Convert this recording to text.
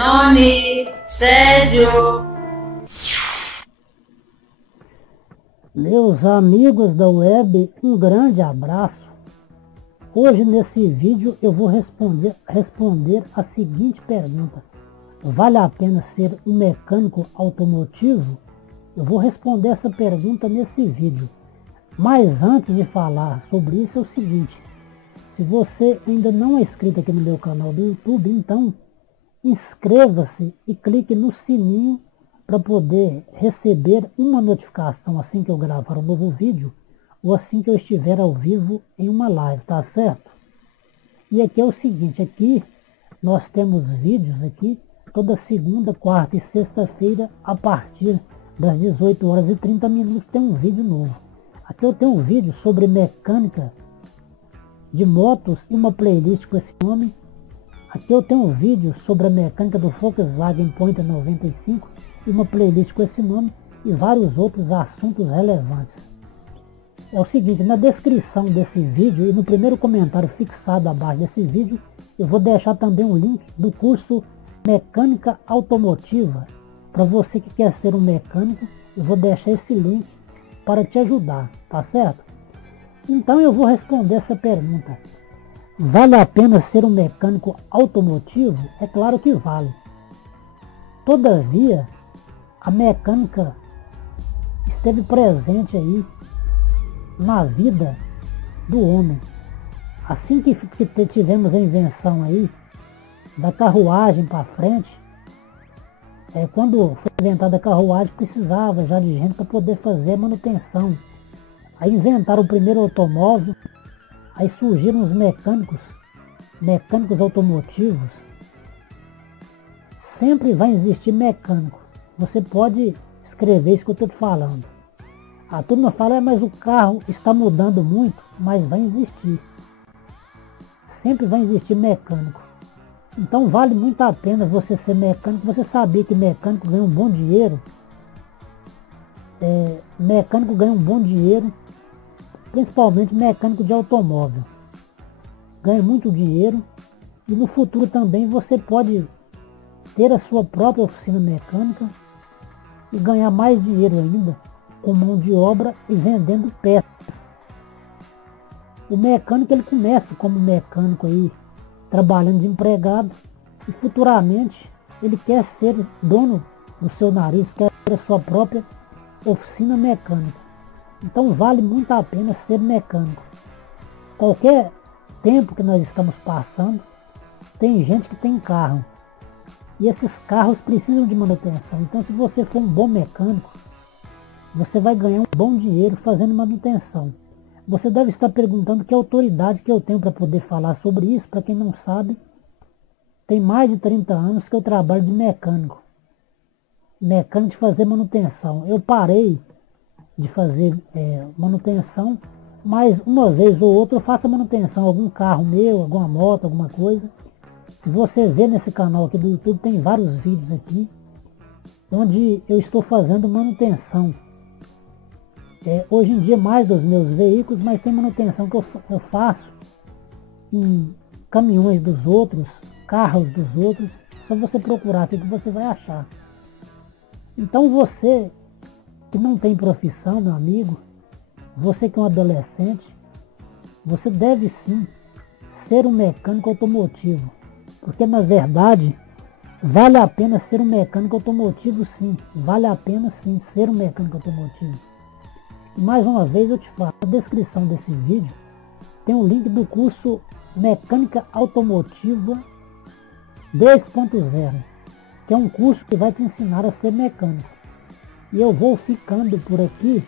Benoni, Sérgio. Meus amigos da web, um grande abraço. Hoje nesse vídeo eu vou responder a seguinte pergunta: vale a pena ser um mecânico automotivo? Eu vou responder essa pergunta nesse vídeo. Mas antes de falar sobre isso é o seguinte: se você ainda não é inscrito aqui no meu canal do YouTube, então inscreva-se e clique no sininho para poder receber uma notificação assim que eu gravar um novo vídeo ou assim que eu estiver ao vivo em uma live, tá certo? E aqui é o seguinte, aqui nós temos vídeos aqui toda segunda, quarta e sexta-feira a partir das 18 horas e 30 minutos tem um vídeo novo. Aqui eu tenho um vídeo sobre mecânica de motos e uma playlist com esse nome. Aqui eu tenho um vídeo sobre a mecânica do Volkswagen Pointer 95 e uma playlist com esse nome e vários outros assuntos relevantes. É o seguinte, na descrição desse vídeo e no primeiro comentário fixado abaixo desse vídeo, eu vou deixar também um link do curso Mecânica Automotiva. Para você que quer ser um mecânico, eu vou deixar esse link para te ajudar, tá certo? Então eu vou responder essa pergunta. Vale a pena ser um mecânico automotivo? É claro que vale. Todavia, a mecânica esteve presente aí na vida do homem. Assim que tivemos a invenção aí da carruagem para frente, quando foi inventada a carruagem precisava já de gente para poder fazer a manutenção. Aí inventaram o primeiro automóvel, aí surgiram os mecânicos automotivos. Sempre vai existir mecânico. Você pode escrever isso que eu estou te falando. A turma fala, mas o carro está mudando muito, mas vai existir. Sempre vai existir mecânico. Então vale muito a pena você ser mecânico, você saber que mecânico ganha um bom dinheiro. Mecânico ganha um bom dinheiro, principalmente mecânico de automóvel. Ganha muito dinheiro e no futuro também você pode ter a sua própria oficina mecânica e ganhar mais dinheiro ainda com mão de obra e vendendo peças. O mecânico ele começa como mecânico aí, trabalhando de empregado e futuramente ele quer ser dono do seu nariz, quer ter a sua própria oficina mecânica. Então vale muito a pena ser mecânico. Qualquer tempo que nós estamos passando, tem gente que tem carro. E esses carros precisam de manutenção. Então se você for um bom mecânico, você vai ganhar um bom dinheiro fazendo manutenção. Você deve estar perguntando que autoridade que eu tenho para poder falar sobre isso. Para quem não sabe, tem mais de 30 anos que eu trabalho de mecânico. Mecânico de fazer manutenção. Eu parei de fazer manutenção, mas uma vez ou outra eu faço manutenção, algum carro meu, alguma moto, alguma coisa. Se você ver nesse canal aqui do YouTube, tem vários vídeos aqui, onde eu estou fazendo manutenção. Hoje em dia mais dos meus veículos, mas tem manutenção que eu faço em caminhões dos outros, carros dos outros. Só você procurar aqui que você vai achar. Então você que não tem profissão, meu amigo, você que é um adolescente, você deve sim ser um mecânico automotivo. Porque na verdade, vale a pena ser um mecânico automotivo sim. Vale a pena sim ser um mecânico automotivo. E mais uma vez eu te falo, na descrição desse vídeo tem o link do curso Mecânica Automotiva 2.0, que é um curso que vai te ensinar a ser mecânico. E eu vou ficando por aqui.